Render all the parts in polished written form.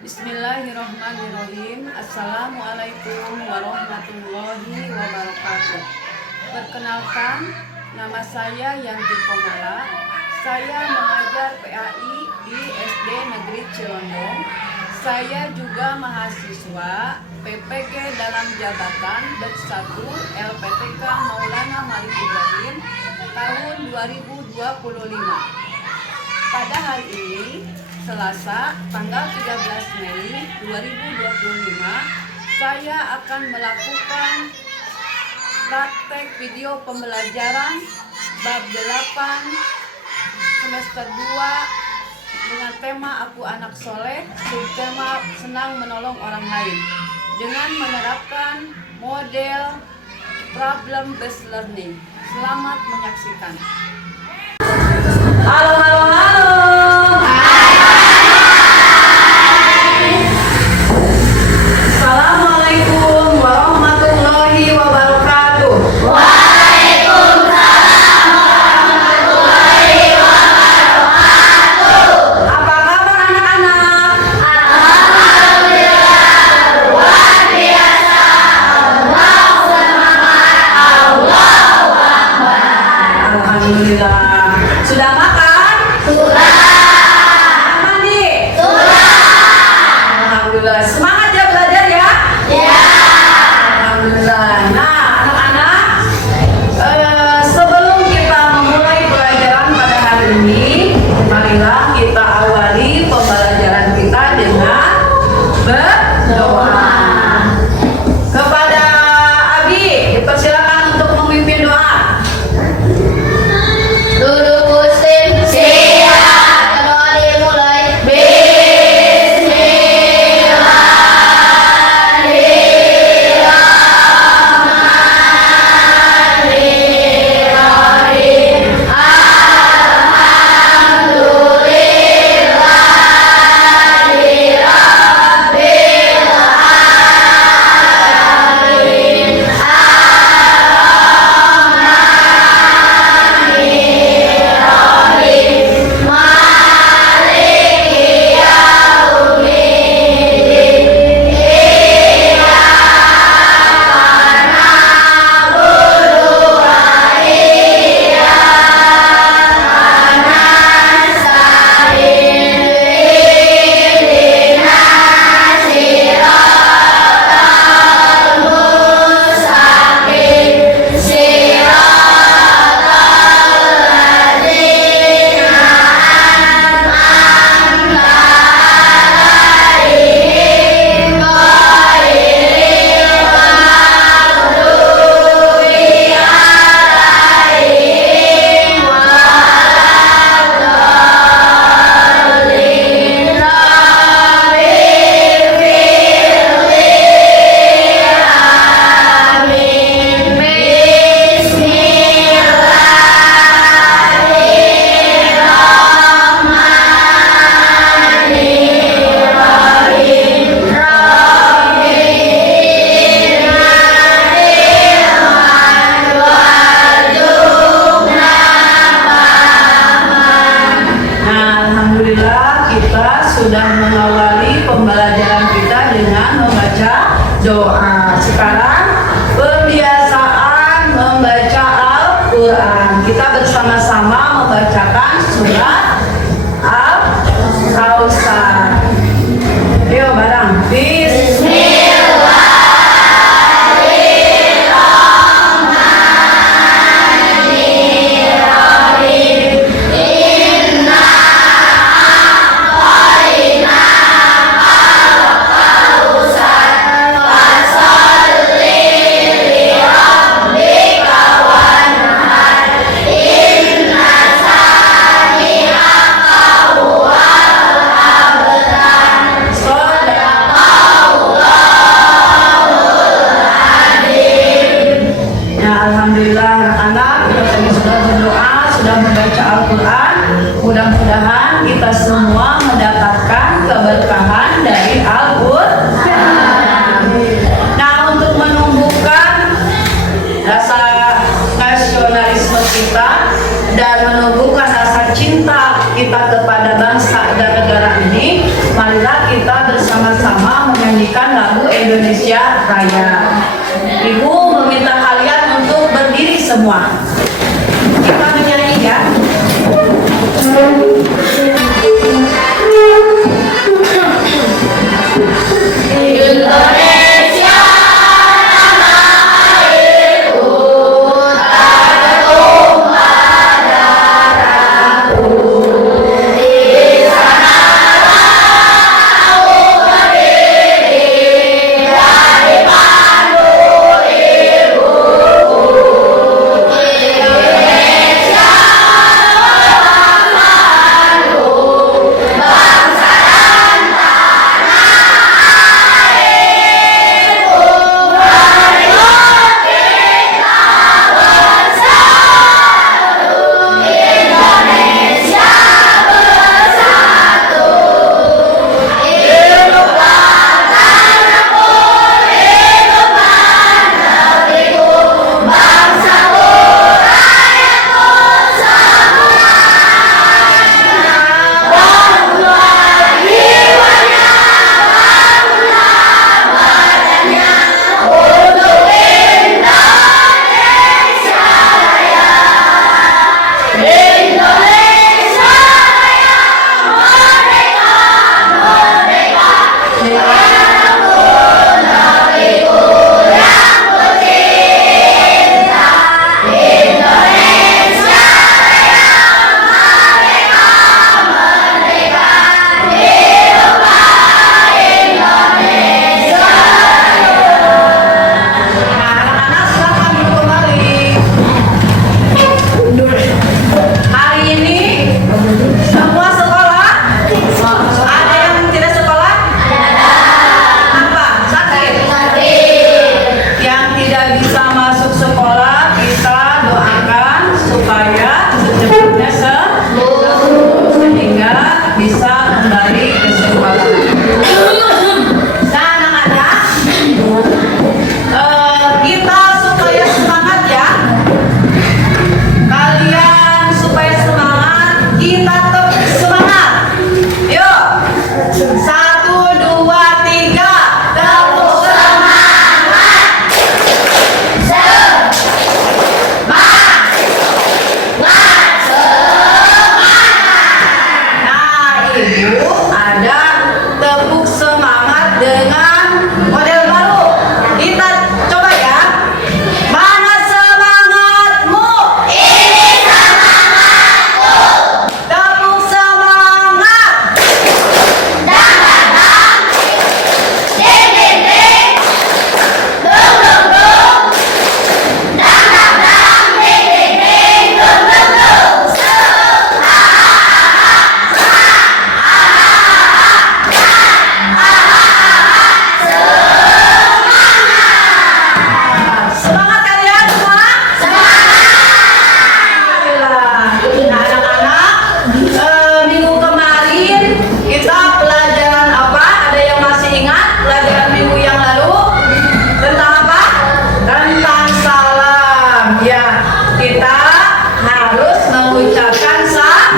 Bismillahirrahmanirrahim. Assalamualaikum warahmatullahi wabarakatuh. Perkenalkan, nama saya Yanti Komala. Saya mengajar PAI di SD Negeri Cilondong. Saya juga mahasiswa PPG dalam jabatan Dep1 LPTK Maulana Malik Ibrahim tahun 2025. Pada hari ini, Selasa, tanggal 13 Mei 2025, saya akan melakukan praktek video pembelajaran bab 8 semester 2 dengan tema Aku Anak Soleh, subtema Senang Menolong Orang Lain, dengan menerapkan model problem based learning. Selamat menyaksikan. Halo. Assalamualaikum warahmatullahi wabarakatuh. Waalaikumsalam warahmatullahi wabarakatuh. Apa kabar anak-anak? Alhamdulillah, luar biasa. Allahu Akbar, Allahu Akbar. Alhamdulillah. Sudah makan? Sudah. Mandi? Sudah. Alhamdulillah. Semangat ya belajar ya? Ya. Alhamdulillah. Nah, anak-anak, sebelum kita memulai pelajaran pada hari ini, marilah kita awali pembelajaran kita dengan berdoa. Kepada Abi, dipersilakan untuk memimpin doa. Duduk muslim, siap. Doa dimulai. Bismillahirrahmanirrahim. Alhamdulillahirabbil alamin. Ar-Rahmanirrahim. Maliki yaumiddin. Iyyaka na'budu wa iyyaka nasta'in. Ihdinas siratal mustaqim. Siratal ladzina an'amta 'alaihim ghairil maghdubi 'alaihim waladdallin. Rabbi firli amin. Bismillahirrahmanirrahim. Rabbi inna ilman warzuqna fahman. Nah, alhamdulillah kita sudah mengawali pembelajaran kita dengan membaca doa. Sekarang pembiasaan membaca Al-Quran. Kita bersama-sama membacakan surat Al-Kautsar. Yuk bareng. Bismillahirrahmanirrahim. Inna a'tainaka al-kautsar. Fasholli kita bersama-sama menyanyikan lagu Indonesia Raya. Ibu meminta kalian untuk berdiri semua. Kita menyanyi ya. Indonesia tanah airku, tanah tumpah darahku. Di sanalah aku berdiri dari pandu ibuku. Indonesia pahlawanku, bangsa dan tanah airku. Marilah kita bersatu, Indonesia bersatu. Hiduplah tanahku, hiduplah negeriku, bangsaku, rakyatku semuanya. Bangunlah jiwanya, bangunlah badannya, untuk Indonesia Raya. Indonesia Raya, merdeka, merdeka. Tanahku, negeriku yang kucinta. Indonesia Raya, merdeka, merdeka. Hiduplah Indonesia Raya. Anak-anak silakan duduk kembali. Hari ini semua sekolah? Ada yang tidak sekolah? Apa? Sakit? Yang tidak bisa masuk sekolah, kita doakan supaya secepatnya sembuh sehingga bisa kembali ke sekolah. Nah, anak-anak, kita supaya semangat ya. Kalian supaya semangat, kita tepuk semangat. Yuk, 1, 2, 3, tepuk semangat. Nah, ibu ada tepuk semangat dengan model baru. Kita coba ya. Mana semangatmu? Ini semangatku. Tepuk semangat. Dang dang dang, ding ding ding, dung dung dung. Dang dang dang, ding ding ding, dung dung dung. Semangat kalian semua? Alhamdulillah. Nah, anak-anak, minggu kemarin kita pelajaran apa? Ada yang masih ingat pelajaran minggu yang lalu? Tentang apa? Tentang salam. Ya, kita harus mengucapkan salam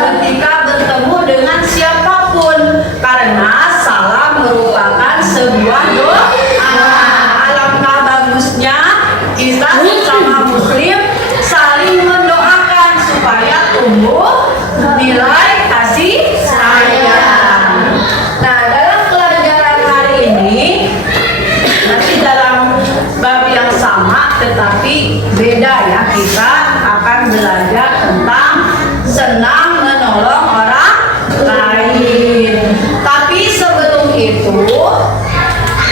ketika bertemu dengan siapapun, karena salam merupakan sebuah doa. Alangkah bagusnya kita sesama muslim saling mendoakan supaya tumbuh nilai kasih sayang. Nah, dalam pelajaran hari ini masih dalam bab yang sama tetapi beda ya. Kita akan belajar tentang senang menolong orang lain. Tapi sebelum itu,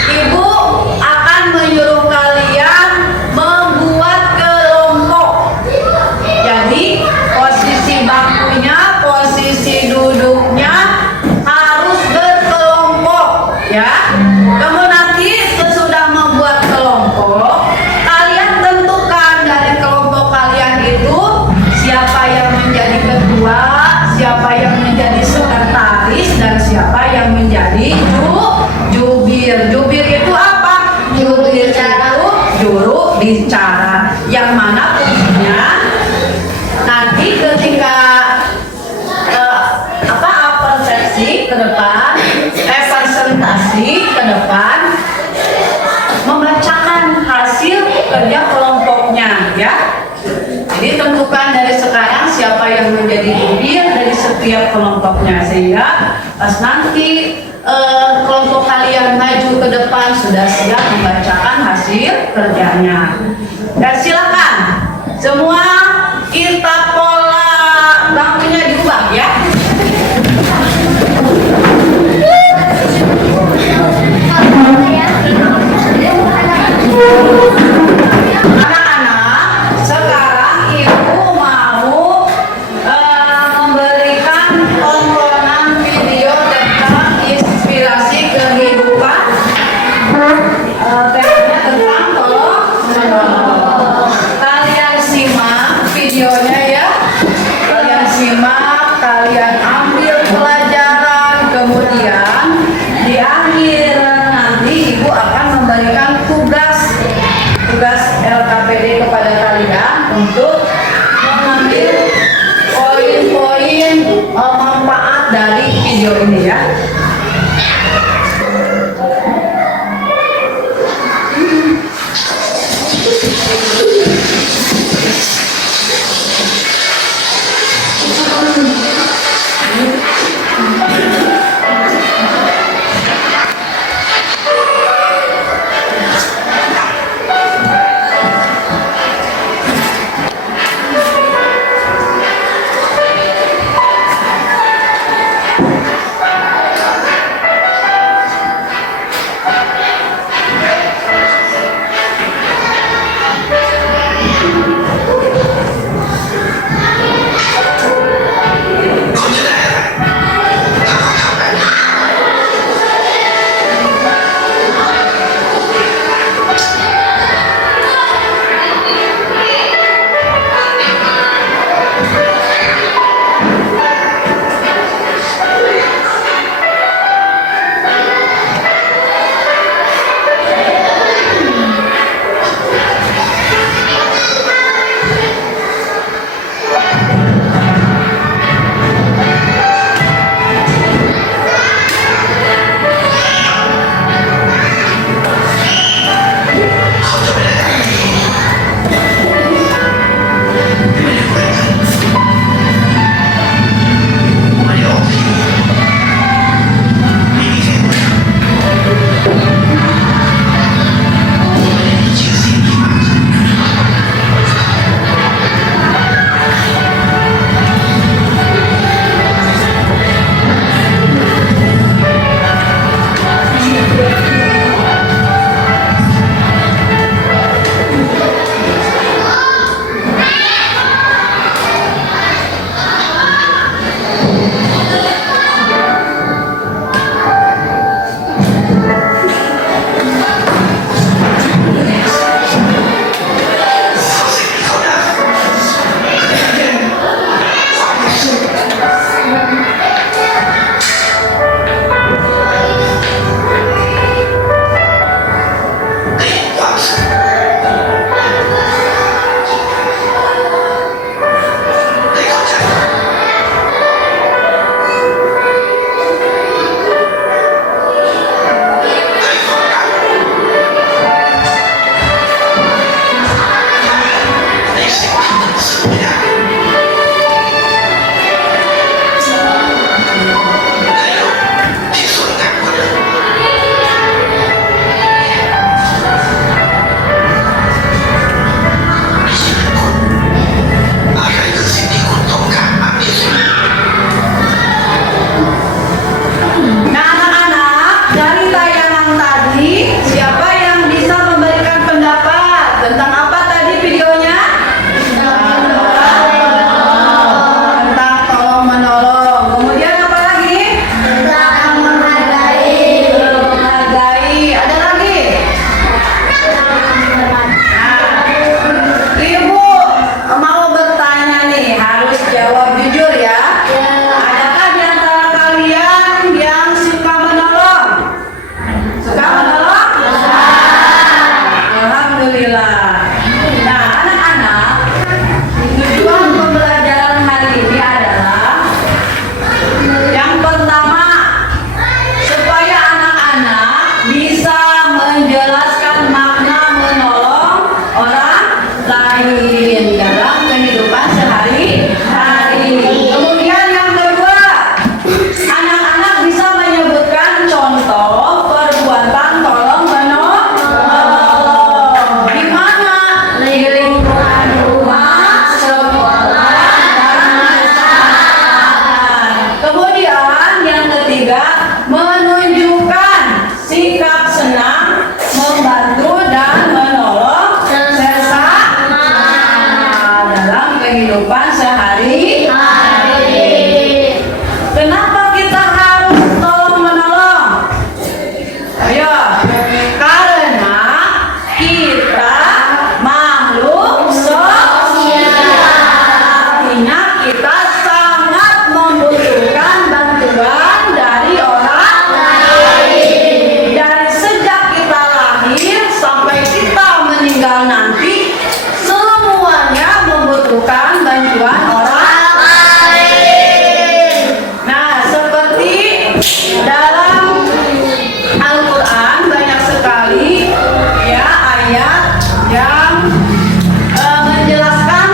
ibu akan menyuruh kalian membuat kelompok. Jadi posisi bangkunya, posisi duduknya harus berkelompok ya. Kamu nanti sesudah membuat kelompok, kalian tentukan dari kelompok kalian itu siapa yang menjadi ketua, siapa yang menjadi sekretaris, dan siapa yang menjadi jubir. Jubir itu apa? Jubir itu juru bicara, yang mana fungsinya nanti ketika persepsi ke depan presentasi ke depan membacakan hasil kerja kelompoknya ya. Jadi tentukan dari sekarang siapa yang menjadi jubir dari setiap kelompoknya, sehingga pas nanti kelompok kalian maju ke depan sudah siap membacakan hasil kerjanya. Dan silakan semua kita pola bangkunya diubah ya. Anak-anak, sekarang ibu mau memberikan tontonan video tentang inspirasi kehidupan. Temanya tentang kalian simak videonya ya. Kalian simak, kalian ambil pelajaran, kemudian di akhir nanti ibu akan memberikan tugas LKPD kepada kalian untuk mengambil poin-poin manfaat dari video ini ya. dalam Al-Quran banyak sekali ya ayat yang menjelaskan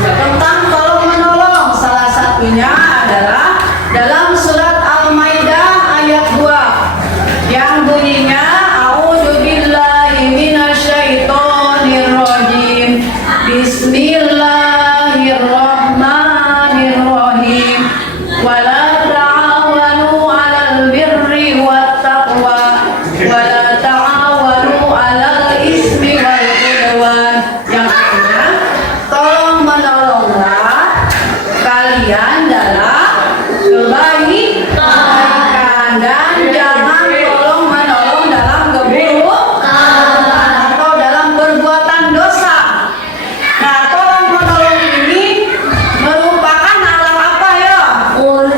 tentang tolong menolong. Salah satunya adalah dalam surat Al-Maidah ayat 2 yang bunyinya A'udzubillahi minasyaitonirrajim. Bismillahirrahmanirrahim. Wala ta'awanu 'alal birri wattaqwa wala ta'awanu 'alal ismi wal udwan. Yang artinya tolong menolonglah kalian dalam kebaikan dan jangan tolong menolong dalam keburukan atau dalam perbuatan dosa. Nah, tolong menolong ini merupakan alat apa ya?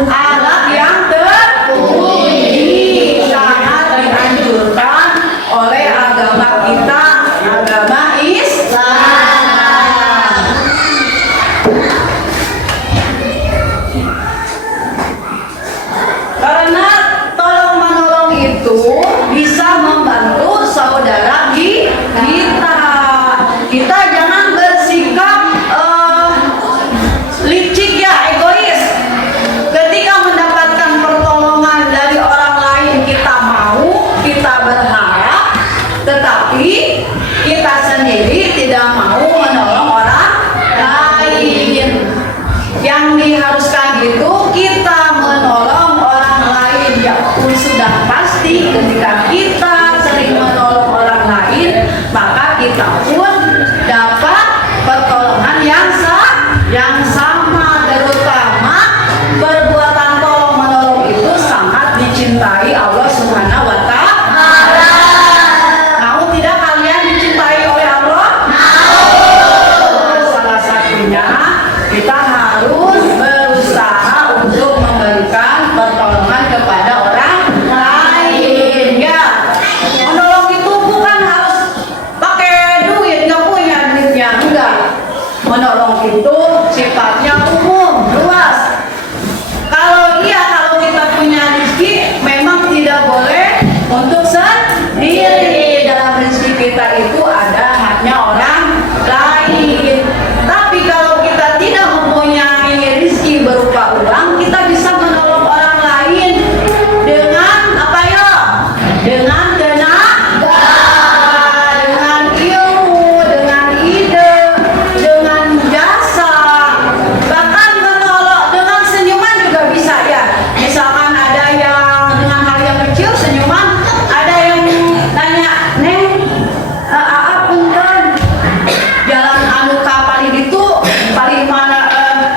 Alat yang terpuji, sangat dianjurkan oleh agama kita, agama Islam. Karena tolong menolong itu bisa membantu saudara kita. Kita jangan bersikap licik ya, egois. Ketika mendapatkan pertolongan dari orang lain kita mau, kita berharap, tetapi kita sendiri tidak mau menolong orang lain. Yang diharuskan itu kita menolong orang lain. Ya pun sudah pasti ketika kita sering menolong orang lain, maka kita pun dapat pertolongan yang sama. Terutama perbuatan tolong menolong itu sangat dicintai Allah Subhanahu wa Ta'ala. Mau tidak kalian dicintai oleh Allah? Salah satunya kita harus berusaha untuk memberikan pertolongan kepada orang lain. Ya, menolong itu bukan harus pakai duit, nggak punya duitnya, enggak. Menolong itu sifatnya umum, luas. Kalau kita punya rezeki, memang tidak boleh untuk sendiri. Dalam rezeki kita itu ada haknya orang lain. Tapi kalau kita tidak mempunyai rezeki berupa uang, kita bisa menolong orang lain dengan apa ya? Dengan tenaga, dengan ilmu, dengan ide, dengan jasa, bahkan menolong dengan senyuman juga bisa ya. Misalkan ada yang dengan hal yang kecil senyuman, ada yang nanya, "Neng, punten, jalan anu ka paling itu paling mana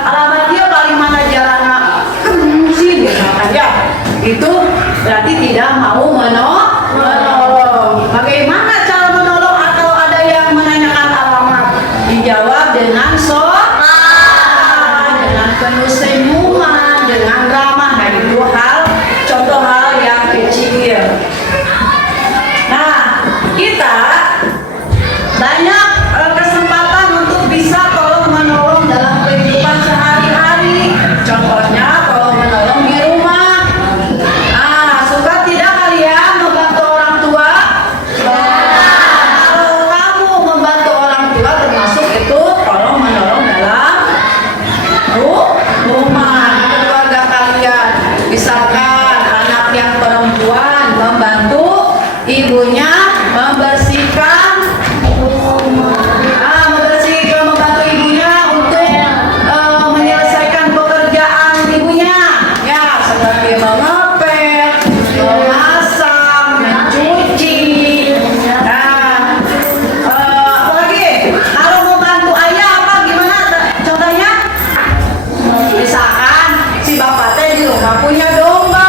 alamat dia paling mana jalan sih misalkan ya." Itu berarti tidak mau menolong. Bagaimana cara menolong atau ada yang menanyakan alamat? Dijawab dengan dengan penuh senyuman, dengan ramah. Nah, itu contoh hal yang kecil. Nah, kita banyak kesempatan untuk bisa tolong menolong dalam kehidupan sehari-hari. Contohnya tolong menolong di rumah. Suka tidak kalian membantu orang tua? Kalau kamu membantu orang tua, termasuk itu tolong menolong dalam rumah keluarga kalian. Misalkan anak yang perempuan membantu ibunya membersihkan membantu ibunya untuk menyelesaikan pekerjaan ibunya ya, seperti mengepel, memasak, mencuci. Nah, apalagi kalau membantu ayah apa gimana contohnya? Misalkan si bapak teh di rumah punya domba.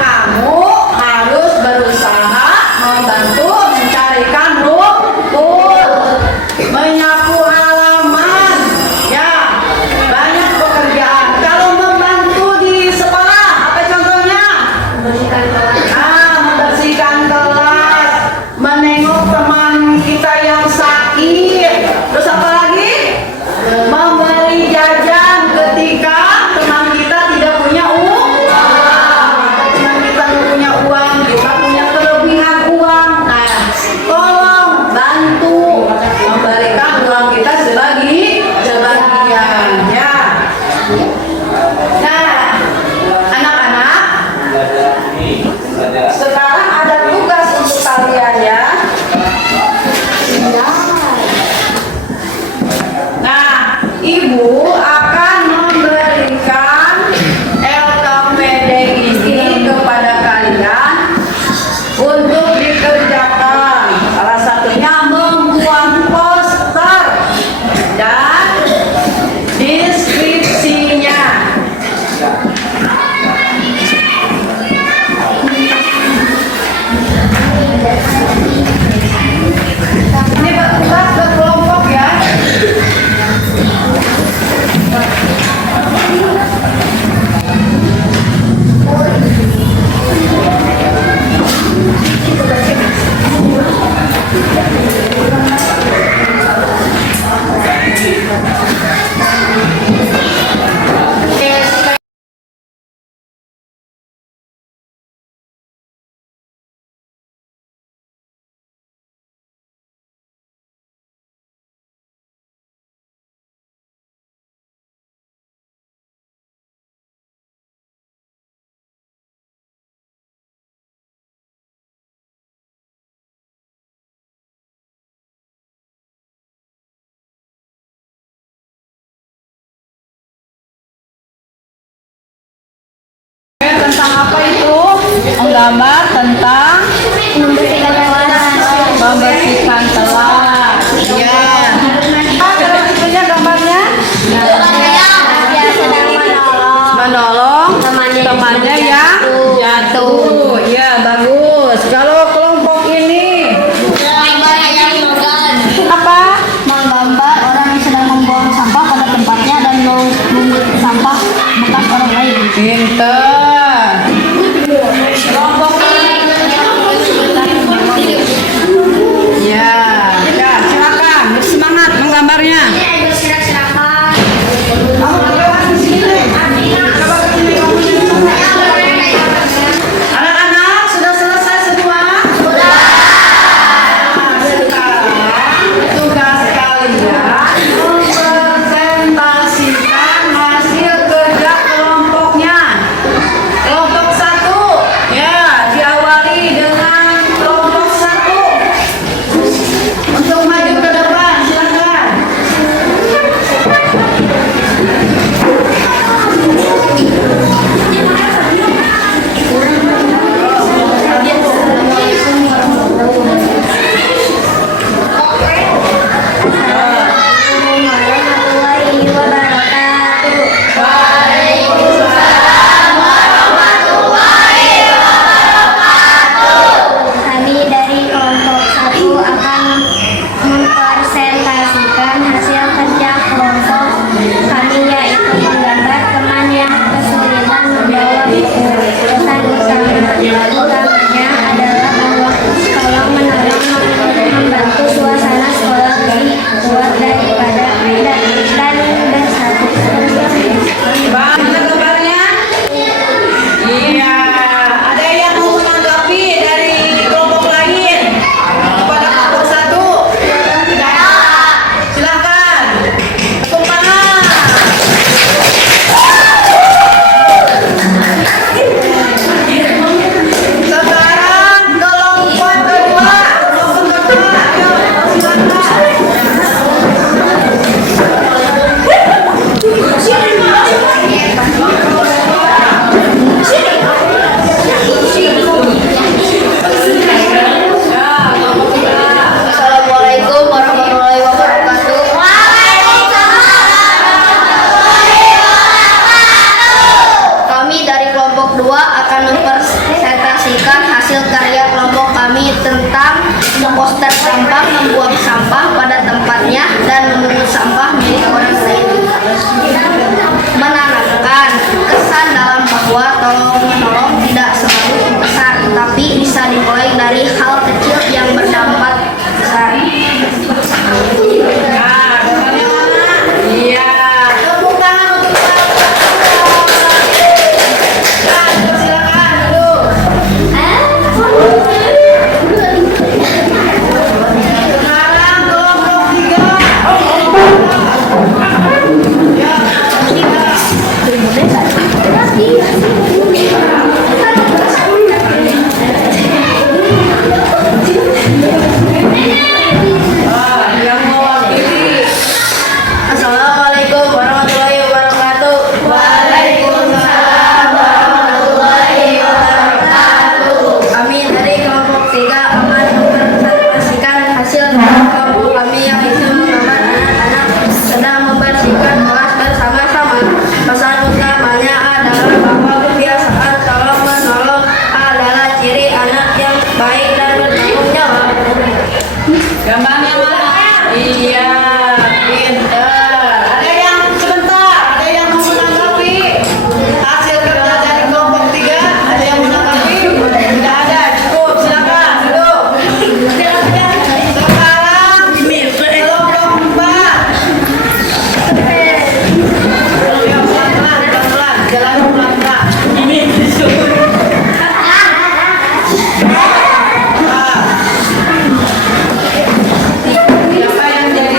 Kamu harus berusaha membantu mencarikan rumput, menyapu halaman, ya, banyak pekerjaan. Kalau membantu di sekolah, apa contohnya? Membersihkan kelas, menengok teman kita yang sakit. Terus apa lagi? Memberi jajan ketika teman kita tidak punya uang. apa itu? Menggambar tentang membersihkan telat. Ya. Apa gambarnya? Menolong temannya yang jatuh. Ya, bagus. Kalau kelompok ini apa? Menggambar orang yang sedang membuang sampah pada tempatnya dan memungut sampah bekas orang lain. Pinter. Kelompok ini. Ya, ya, silakan. Bersemangat menggambarnya. Anak-anak sudah selesai semua? Sudah. Sekarang tugas kalian mempresentasikan hasil kerja kelompoknya. Kelompok 1, ya, diawali dengan kelompok 1. Untuk maju ke depan, silakan. Kami dari kelompok 1 akan mempresentasikan hasil kerja kelompok kami, yaitu menggambar teman yang kesulitan menjawab pesan utama. Utamanya adalah bahwa tolong menolong membantu suasana sekolah lebih kuat daripada dan bersatu. Bagaimana gambarnya? Iya, ada yang mau menanggapi dari kelompok lain kepada kelompok 1? Silakan. Tepuk tangan. Sekarang kelompok kedua. Ayo, Assalamualaikum warahmatullahi wabarakatuh. Kami dari kelompok 2 akan mempresentasikan hasil karya kelompok kami tentang memposter sampah, membuang sampah pada tempatnya, dan memungut sampah milik orang lain. Menanamkan kesan dalam bahwa tolong menolong tidak selalu besar, tapi bisa dimulai dari hal kecil yang berdampak besar. Nah, gambarnya mana? Iya. Tepuk tangan untuk silakan duduk. Sekarang kelompok 3. Yang mewakili. Assalamualaikum warahmatullahi wabarakatuh. Waalaikumsalam warahmatullahi wabarakatuh. Kami dari kelompok 3 akan mempresentasikan hasil kelompok kami, yaitu menggambar anak-anak sedang membersihkan kelas bersama-sama. Pesan utamanya adalah bahwa kebiasaan tolong menolong adalah ciri anak yang baik dan bertanggung jawab. Gambarnya mana? Iya, pinter. Ada yang sebentar, ada yang mau menanggapi hasil kerja dari kelompok 3? Ada yang menanggapi? Tidak ada, cukup. Silakan duduk. Sekarang kelompok 4. Ya, pelan-pelan, pelan-pelan. Jalan pelan-pelan. Ini disuruh. Siapa yang jadi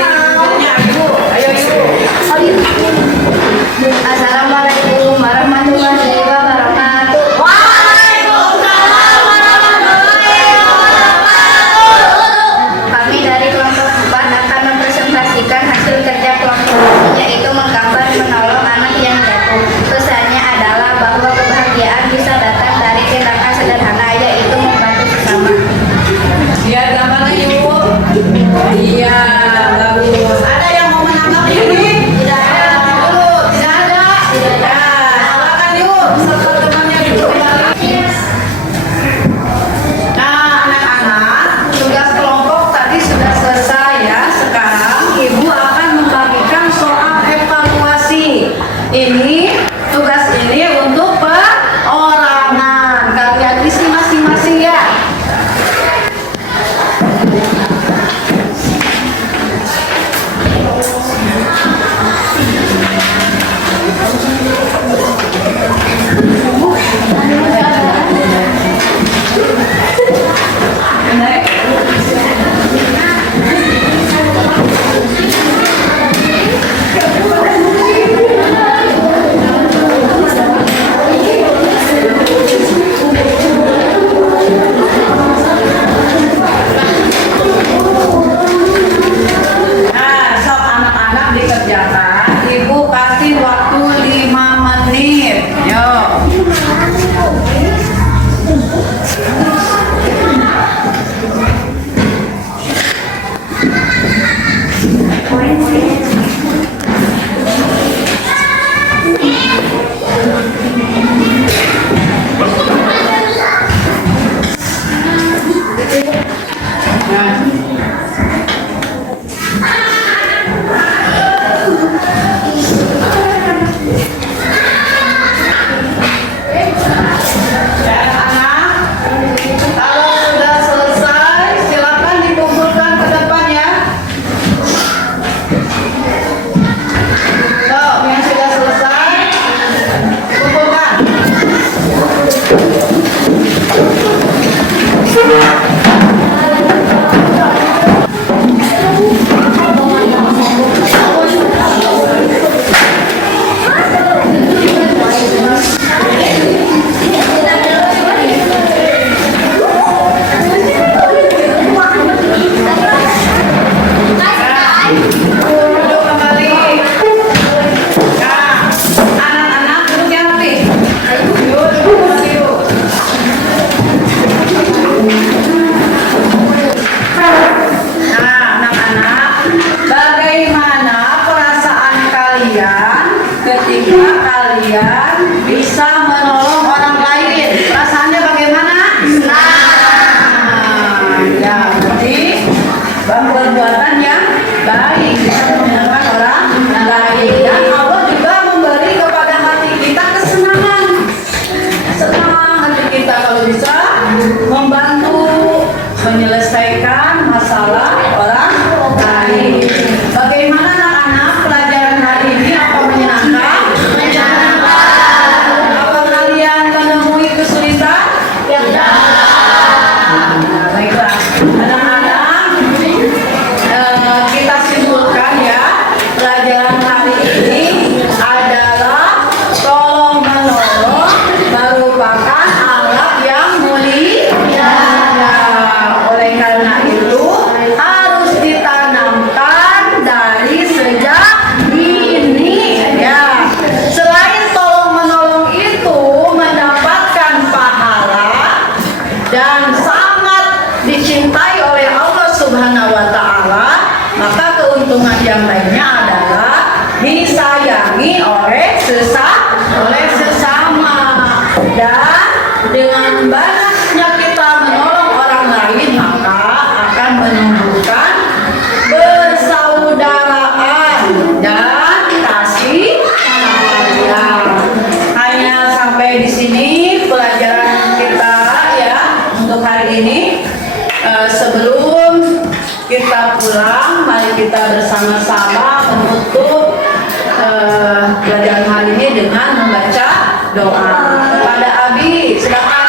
Kalau sudah selesai, silakan dikumpulkan ke depan ya. So, yang sudah selesai, kumpulkan. Duduk kembali. Nah, anak-anak duduk yang rapi. Yuk, duduk kembali yuk. Nah, anak-anak, bagaimana perasaan kalian ketika kalian bisa menolong orang lain? Perasaannya bagaimana? Senang. Ya, berarti perbuatan yang baik bisa menolong orang lain. Dan Allah juga memberi kepada hati kita kesenangan. Senang hati kita kalau bisa membantu menyelesaikan masalah orang lain. Bagaimana anak-anak pelajaran hari ini? Apa menyenangkan? Apa kalian menemui kesulitan? Nah, baiklah. Anak-anak, kita simpulkan ya, pelajaran hari ini adalah tolong menolong merupakan alat yang mulia. Oleh karena itu harus ditanamkan dari sejak dini ya. Selain tolong menolong itu mendapatkan pahala dan sangat dicintai oleh Allah Subhanahu wa taala, maka keuntungan yang lainnya adalah disayangi oleh sesama. Dan dengan banyaknya kita menolong orang lain, maka akan menumbuhkan persaudaraan dan kasih sayang. Hanya sampai di sini pelajaran kita ya untuk hari ini. Sebelum kita pulang, mari kita bersama-sama menutup pelajaran hari ini dengan membaca doa kepada Abi. Silakan.